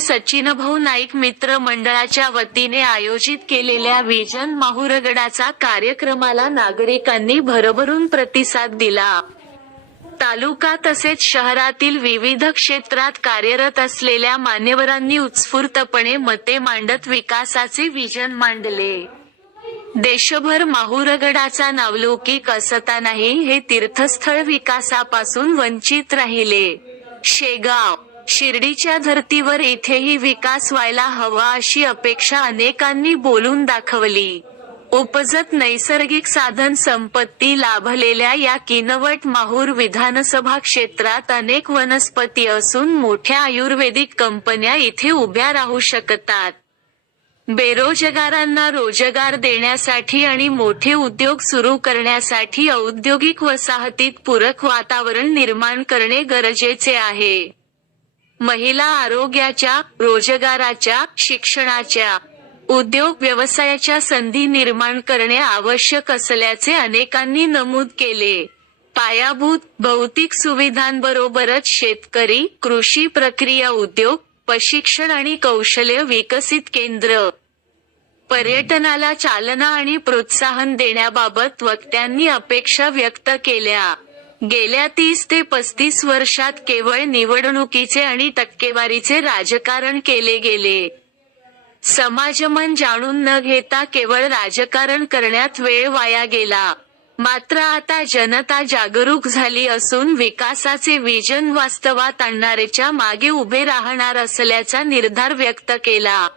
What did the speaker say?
सचिनभाऊ नाईक मित्र मंडळाच्या वतीने आयोजित केलेल्या विजन माहुरगडाचा कार्यक्रमाला नागरिकांनी भरभरून प्रतिसाद दिला. तालुका तसेच शहरातील विविध क्षेत्रात कार्यरत असलेल्या मान्यवरांनी उत्स्फूर्तपणे मते मांडत विकासाचे विजन मांडले. देशभर माहुरगडाचा नावलौकिक असतानाही हे तीर्थस्थळ विकासापासून वंचित राहिले. शेगाव शिर्डीच्या धर्तीवर इथेही विकास व्हायला हवा अशी अपेक्षा अनेकांनी बोलून दाखवली. उपजत नैसर्गिक साधन संपत्ती लाभलेल्या या किनवट माहूर विधानसभा क्षेत्रात अनेक वनस्पती असून मोठ्या आयुर्वेदिक कंपन्या इथे उभ्या राहू शकतात. बेरोजगारांना रोजगार देण्यासाठी आणि मोठे उद्योग सुरू करण्यासाठी औद्योगिक वसाहतीत पूरक वातावरण निर्माण करणे गरजेचे आहे. महिला आरोग्याच्या रोजगाराच्या शिक्षणाच्या उद्योग व्यवसायाच्या संधी निर्माण करणे आवश्यक असल्याचे अनेकांनी नमूद केले. पायाभूत भौतिक सुविधांबरोबरच शेतकरी कृषी प्रक्रिया उद्योग प्रशिक्षण आणि कौशल्य विकसित केंद्र. पर्यटनाला चालना आणि प्रोत्साहन देण्याबाबत वक्त्यांनी अपेक्षा व्यक्त केल्या. गेल्या तीस ते पस्तीस वर्षात केवळ निवडणुकीचे आणि टक्केवारीचे राजकारण केले गेले. समाजमन जाणून न घेता केवळ राजकारण करण्यात वेळ वाया गेला. मात्र आता जनता जागरूक झाली असून विकासाचे विजन वास्तवात आणणारेच्या मागे उभे राहणार असल्याचा निर्धार व्यक्त केला.